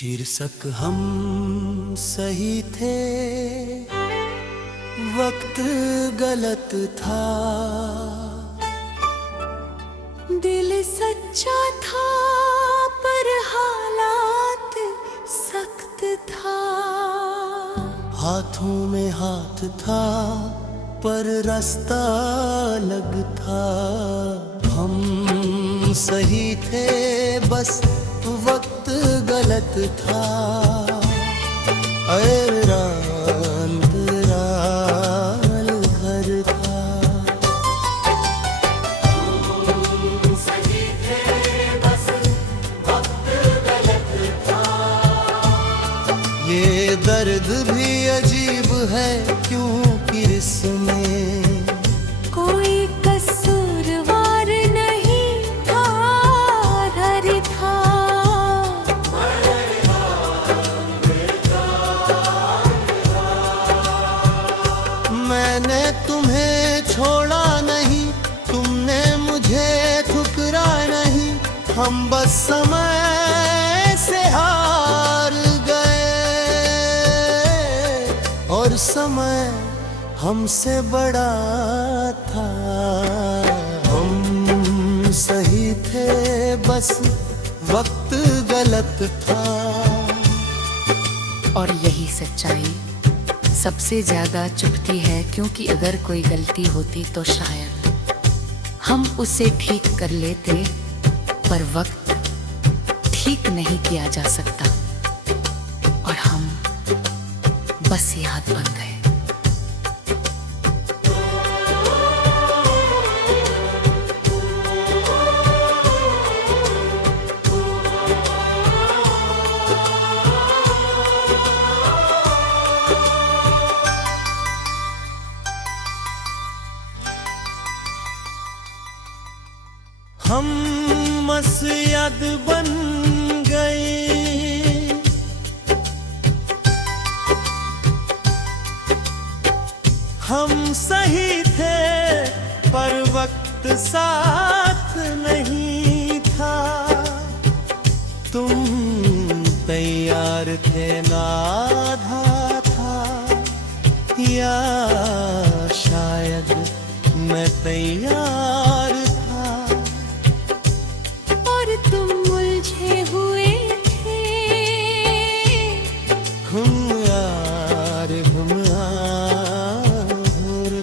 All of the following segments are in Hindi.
शीर्षक हम सही थे, वक्त गलत था। दिल सच्चा था पर हालात सख्त था। हाथों में हाथ था पर रास्ता अलग था। हम सही थे बस वक्त गलत था। मेरा अंतराल घर था। हम सही थे बस वक्त गलत था। ये दर्द भी अजीब है क्योंकि इसमें कोई कसूरवार नहीं था, डर था। मैंने तुम्हें छोड़ा नहीं, तुमने मुझे ठुकरा नहीं। हम बस समय से हार गए और समय हमसे बड़ा था। हम सही थे बस वक्त गलत था। और यही सच्चाई सबसे ज्यादा चुभती है, क्योंकि अगर कोई गलती होती तो शायद हम उसे ठीक कर लेते, पर वक्त ठीक नहीं किया जा सकता और हम बस याद बन गए। हम मसयद बन गए, हम सही थे पर वक्त साथ नहीं था। तुम तैयार थे ना आधा था, या शायद मैं तैयार था। और तुम उलझे हुए थे, घुमार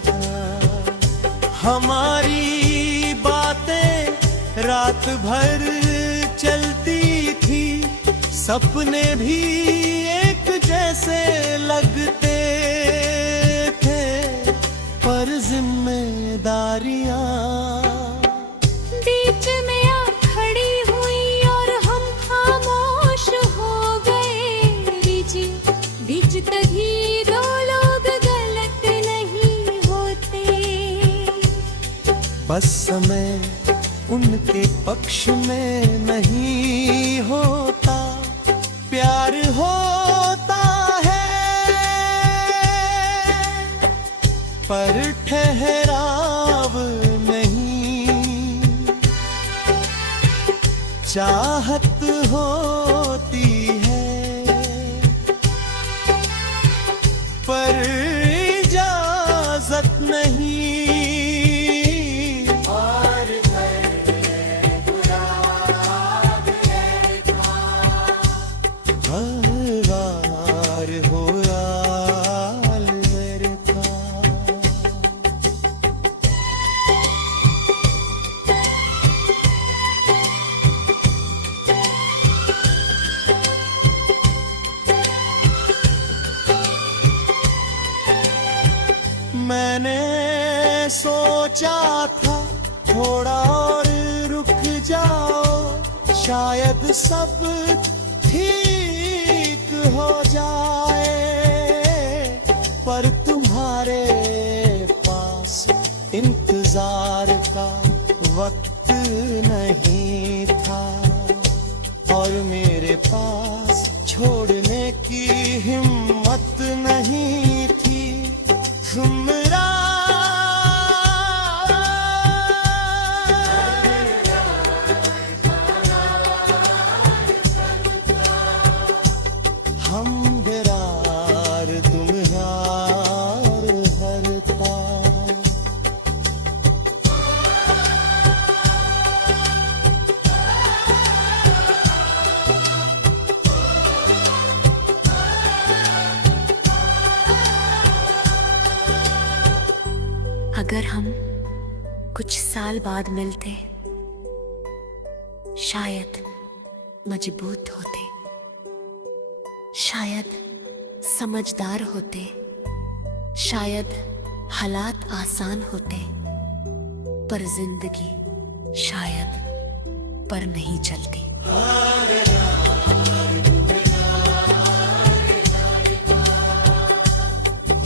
था। हमारी बातें रात भर चलती थी, सपने भी एक जैसे लगते थे, पर जिम्मेदारियां बीच में आ खड़ी हुई और हम खामोश हो गए। बीच तभी दो लोग गलत नहीं होते। बस समय उनके पक्ष में नहीं होता, प्यार होता है पर ठहराव नहीं। चाहत होती है पर इजाजत नहीं। हर हो याल मेरे था। मैंने सोचा था थोड़ा और रुक जाओ, शायद सब ठीक हो जाए, पर तुम्हारे पास इंतजार का वक्त नहीं था और मेरे पास छोड़ने की हिम्मत नहीं थी। तुमरा अगर हम कुछ साल बाद मिलते, शायद मजबूत होते, शायद समझदार होते, शायद हालात आसान होते, पर जिंदगी शायद पर नहीं चलती।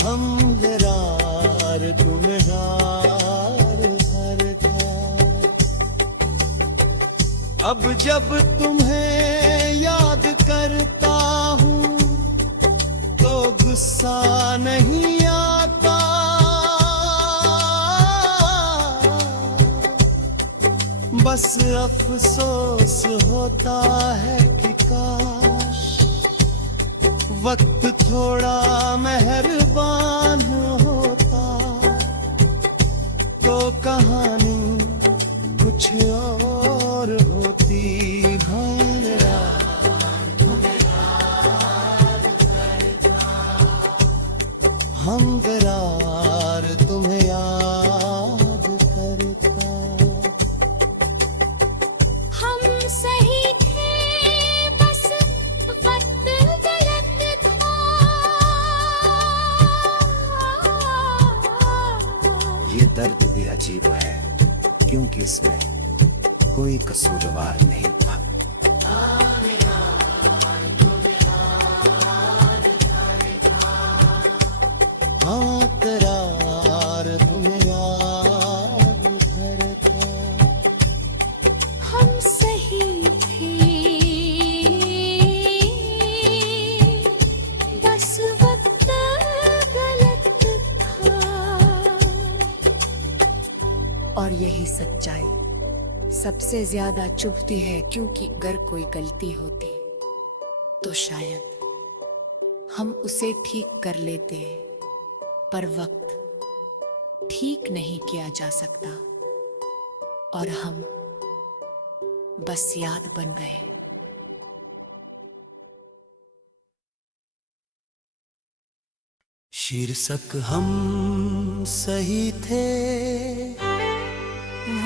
हमदरार तुम्हार घर था। अब जब तुम्हें याद करता हूँ तो गुस्सा नहीं आता, बस अफसोस होता है कि काश वक्त थोड़ा मेहरबान होता तो कहानी कुछ और होती। हमदरार तुम्हें याद करता। हम सही थे बस वक्त गलत था। ये दर्द भी अजीब है क्योंकि इसमें कोई कसूरवार नहीं था। तरार तुम्हें याद करता। हम सही थे बस वक्त गलत था। और यही सच्चाई सबसे ज्यादा चुभती है, क्योंकि अगर कोई गलती होती तो शायद हम उसे ठीक कर लेते, पर वक्त ठीक नहीं किया जा सकता और हम बस याद बन गए। शीर्षक हम सही थे,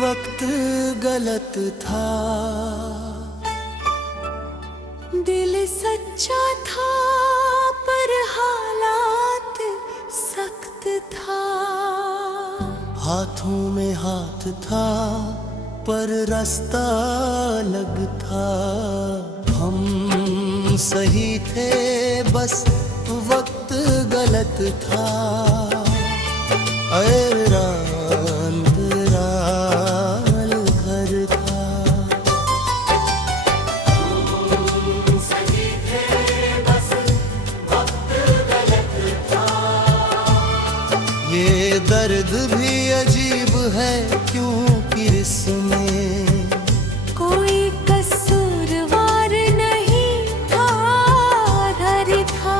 वक्त गलत था। दिल सच्चा था पर हालात सख्त था। हाथों में हाथ था पर रास्ता अलग था। हम सही थे बस वक्त गलत था। अंतराल घर था। ये दर्द भी अजीब है क्योंकि इसमें कोई कसूरवार नहीं था। घर था।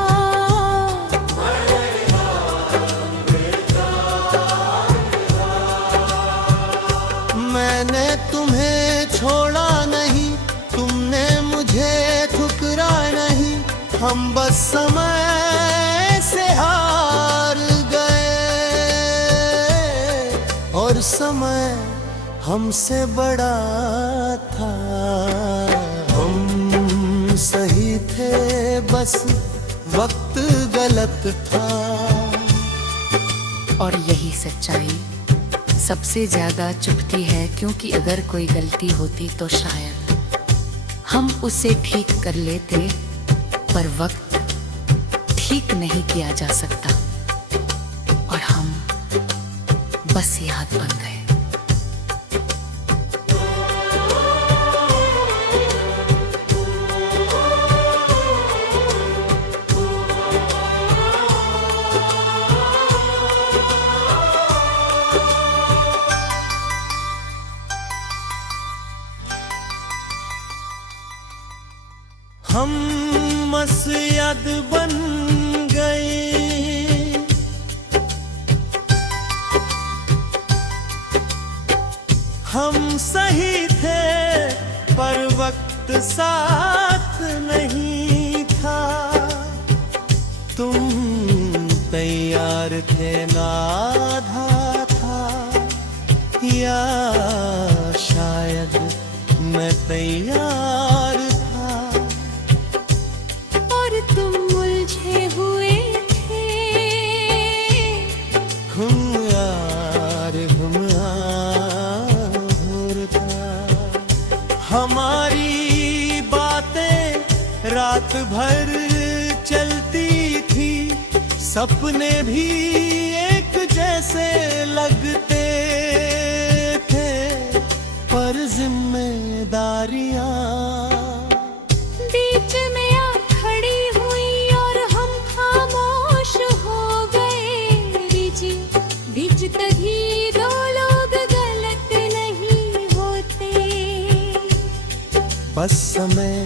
मैंने तुम्हें छोड़ा नहीं, तुमने मुझे ठुकरा नहीं। हम बस समय से हार और समय हमसे बड़ा था। हम सही थे बस वक्त गलत था। और यही सच्चाई सबसे ज्यादा चुभती है, क्योंकि अगर कोई गलती होती तो शायद हम उसे ठीक कर लेते, पर वक्त ठीक नहीं किया जा सकता और हम बस याद बन गए। हम मसयद बन गए। हम सही थे पर वक्त साथ नहीं था। तुम तैयार थे ना आधा था। भर चलती थी, सपने भी एक जैसे लगते थे, पर जिम्मेदारियां बीच में आ खड़ी हुई और हम खामोश हो गए। बीच तभी दो लोग गलत नहीं होते। बस समय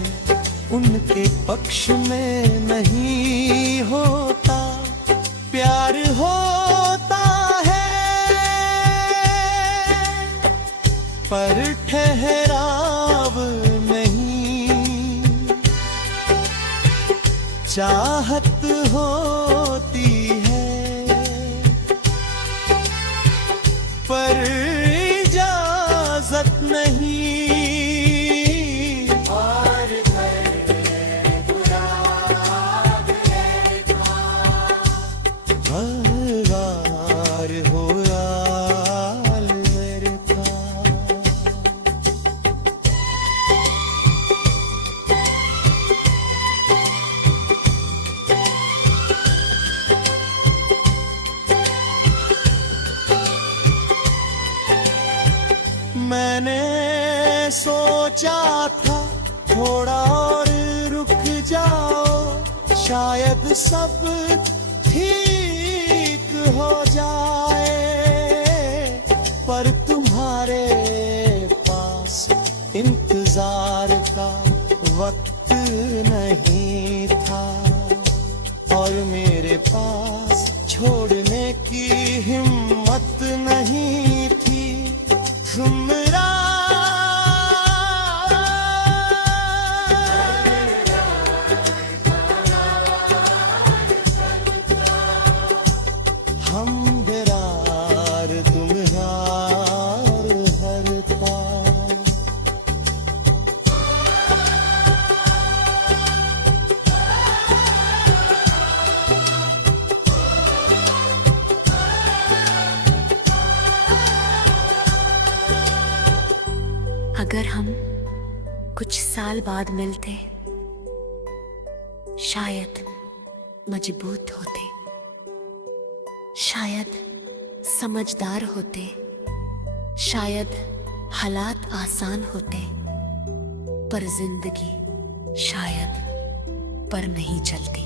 उनके पक्ष में नहीं होता, प्यार होता है पर ठहराव नहीं, चाहत होती है पर इजाजत नहीं। हर हो यार मेरे था। मैंने सोचा था थोड़ा और रुक जाओ, शायद सब ठीक हो जाए, पर तुम्हारे पास इंतजार का वक्त नहीं था, और मेरे पास छोड़ने की हिम्मत नहीं थी। तुम अगर हम कुछ साल बाद मिलते, शायद मजबूत होते, शायद समझदार होते, शायद हालात आसान होते, पर जिंदगी शायद पर नहीं चलती।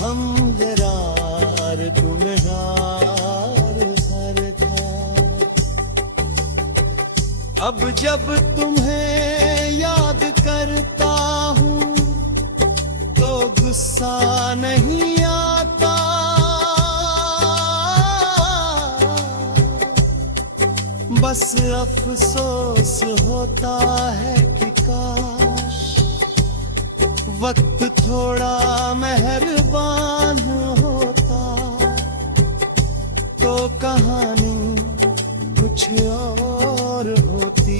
हम यार तुम यार सरकार, अब जब तुम्हें याद करता हूँ तो गुस्सा नहीं आता, बस अफसोस होता है कि काश वक्त थोड़ा मेहरबान होता, तो कहानी कुछ और होती।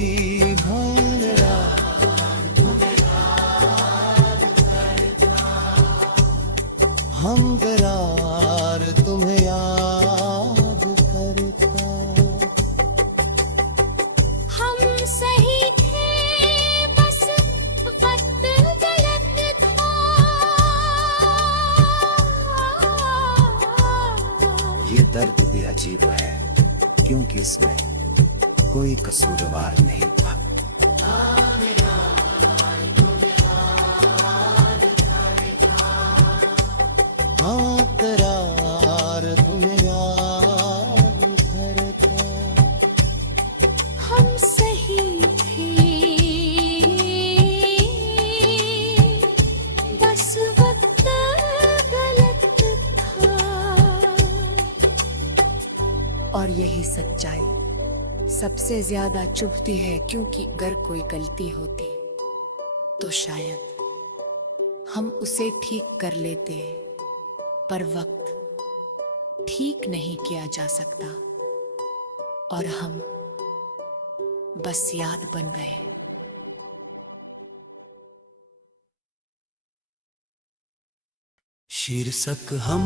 हम करार तुम्हें याद करता। हम सही थे, बस वक्त गलत था। ये दर्द भी अजीब है, क्योंकि इसमें कोई कसूरवार नहीं था। हाँ करार तुम्हें याद करता। हम सही थे, बस वक्त गलत था। और यही सच्चाई सबसे ज्यादा चुभती है, क्योंकि अगर कोई गलती होती तो शायद हम उसे ठीक कर लेते, पर वक्त ठीक नहीं किया जा सकता और हम बस याद बन गए। शीर्षक हम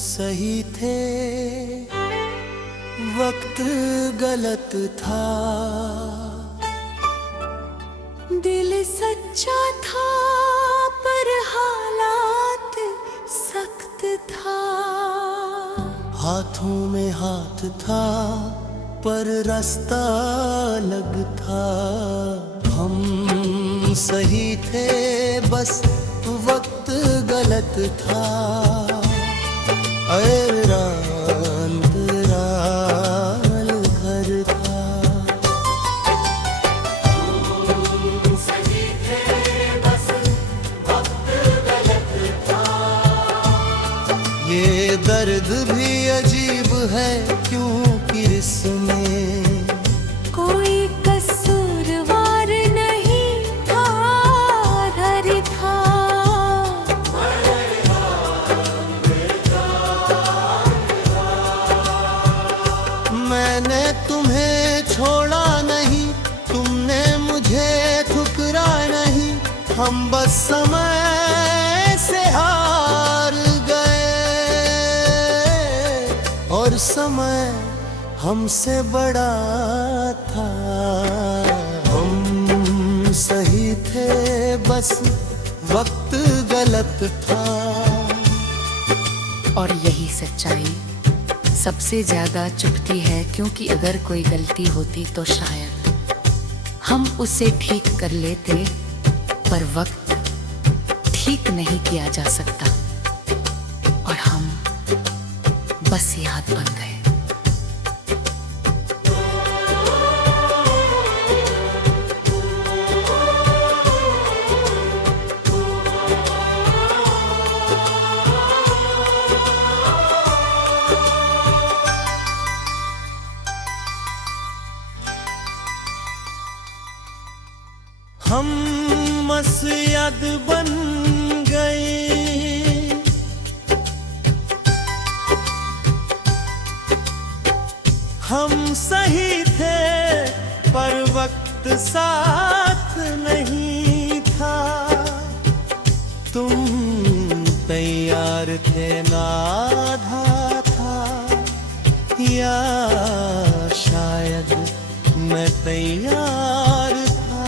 सही थे, वक्त गलत था, दिल सच्चा था पर हालात सख्त था। हाथों में हाथ था पर रास्ता अलग था। हम सही थे बस वक्त गलत था। अंतराल घर था। सही थे बस वक्त गलत था। ये दर्द भी अजीब है क्योंकि इसमें कोई कसूरवार नहीं था, घर था। मैंने तुम्हें छोड़ा नहीं, तुमने मुझे ठुकरा नहीं। हम बस समय से हार गए और समय हमसे बड़ा था। हम सही थे बस वक्त गलत था। और यही सच्चाई सबसे ज्यादा चुभती है, क्योंकि अगर कोई गलती होती तो शायद हम उसे ठीक कर लेते, पर वक्त ठीक नहीं किया जा सकता और हम बस याद बन गए। हम मसयद बन गए, हम सही थे पर वक्त साथ नहीं था। तुम तैयार थे ना आधा था, या शायद मैं तैयार था।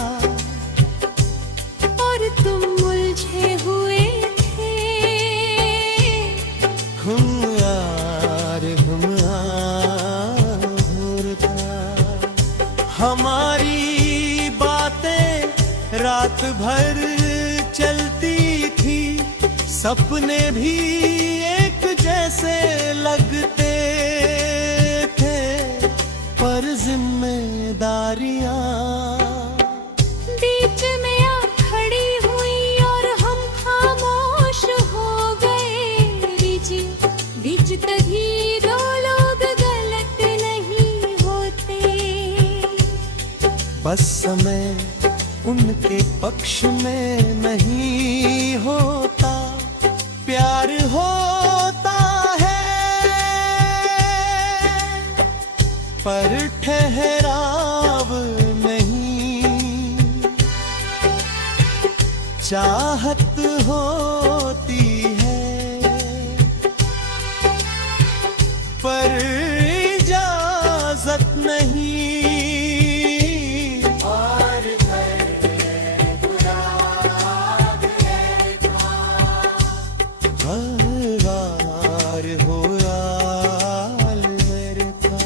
और तुम उलझे हुए थे, हम यार था। हमारी बातें रात भर चलती थी, सपने भी एक जैसे लगते थे, पर जिम्मेदारियां बीच में आ खड़ी हुई और हम खामोश हो गए। बीच तभी दो लोग गलत नहीं होते। बस समय उनके पक्ष में नहीं होता, प्यार होता है पर ठहराव नहीं। चाहत होती है पर इजाजत नहीं। हर हो यार मेरे था।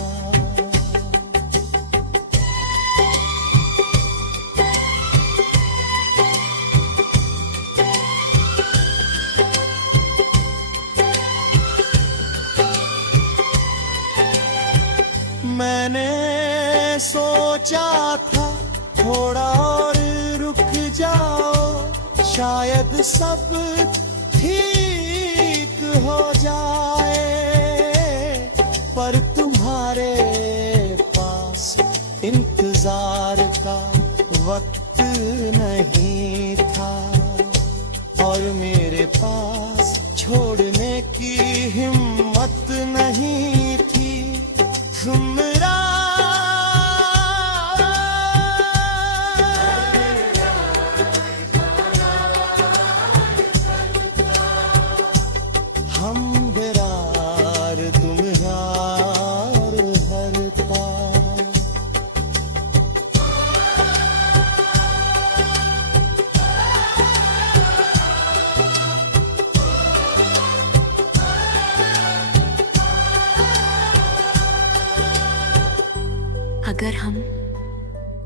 मैंने सोचा था थोड़ा और रुक जाओ, शायद सब ठीक हो जाए, पर तुम्हारे पास इंतजार का वक्त नहीं था और मेरे पास छोड़ने की हिम्मत नहीं थी। हमरा हम बेरार तुम यार हर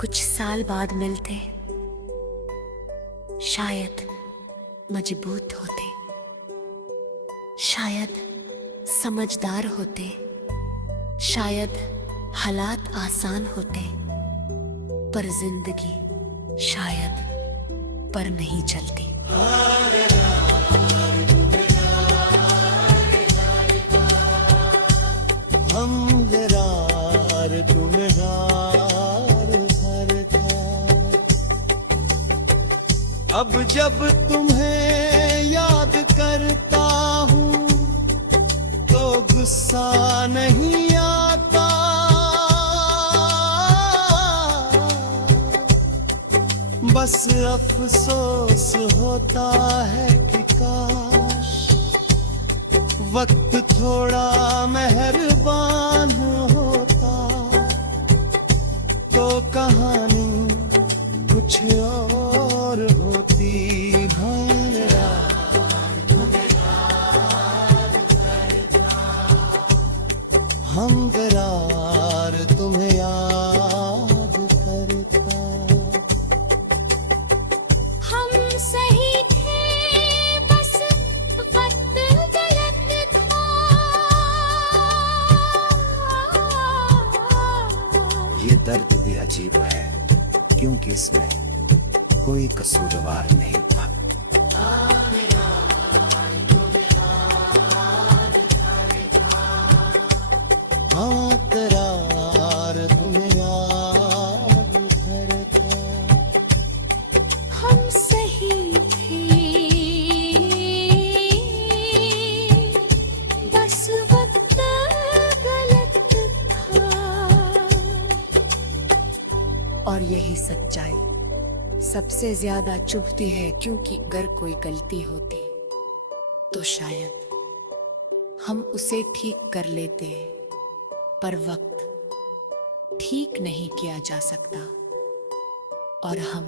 कुछ साल बाद मिलते, शायद मजबूत होते, शायद समझदार होते, शायद हालात आसान होते, पर जिंदगी शायद पर नहीं चलती। हम जरार तुम्हें हार भर था। अब जब तुम्हें याद करता हूँ तो गुस्सा नहीं आता, बस अफसोस होता है कि काश वक्त थोड़ा मेहरबान होता तो कहानी कुछ और होती। भंवरा हम करार तुम्हें याद करता। हम सही थे बस वक्त गलत था। ये दर्द भी अजीब है क्योंकि इसमें कोई कसूरवार नहीं था। हाँ करार तुम्हें याद करता। हम सही थे बस वक्त गलत था। और यही सच्चाई सबसे ज्यादा चुभती है, क्योंकि अगर कोई गलती होती तो शायद हम उसे ठीक कर लेते, पर वक्त ठीक नहीं किया जा सकता और हम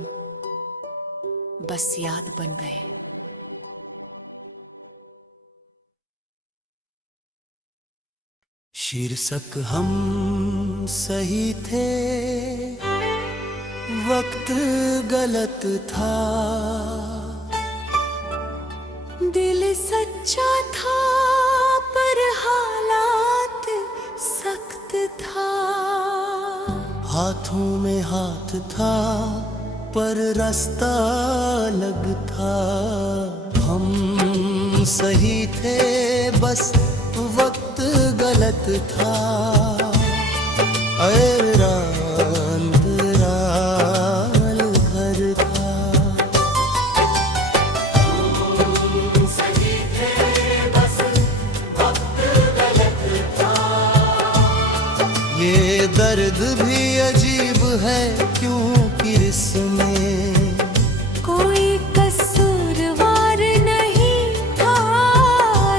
बस याद बन गए। शीर्षक हम सही थे, वक्त गलत था। दिल सच्चा था पर हालात सख्त था। हाथों में हाथ था पर रास्ता अलग था। हम सही थे बस वक्त गलत था। अंतराल घर था। सही थे बस वक्त गलत था। ये दर्द भी अजीब है क्योंकि इसमें कोई कसूरवार नहीं था।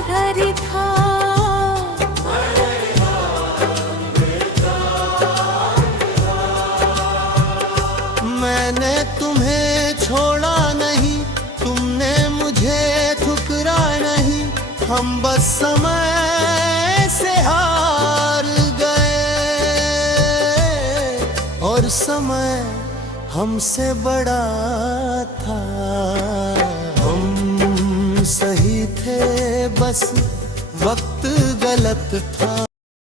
धर था मैंने तुम्हें छोड़ा नहीं, तुमने मुझे ठुकरा नहीं। हम बस समय से हार गए और समय हमसे बड़ा था। हम सही थे बस वक्त गलत था।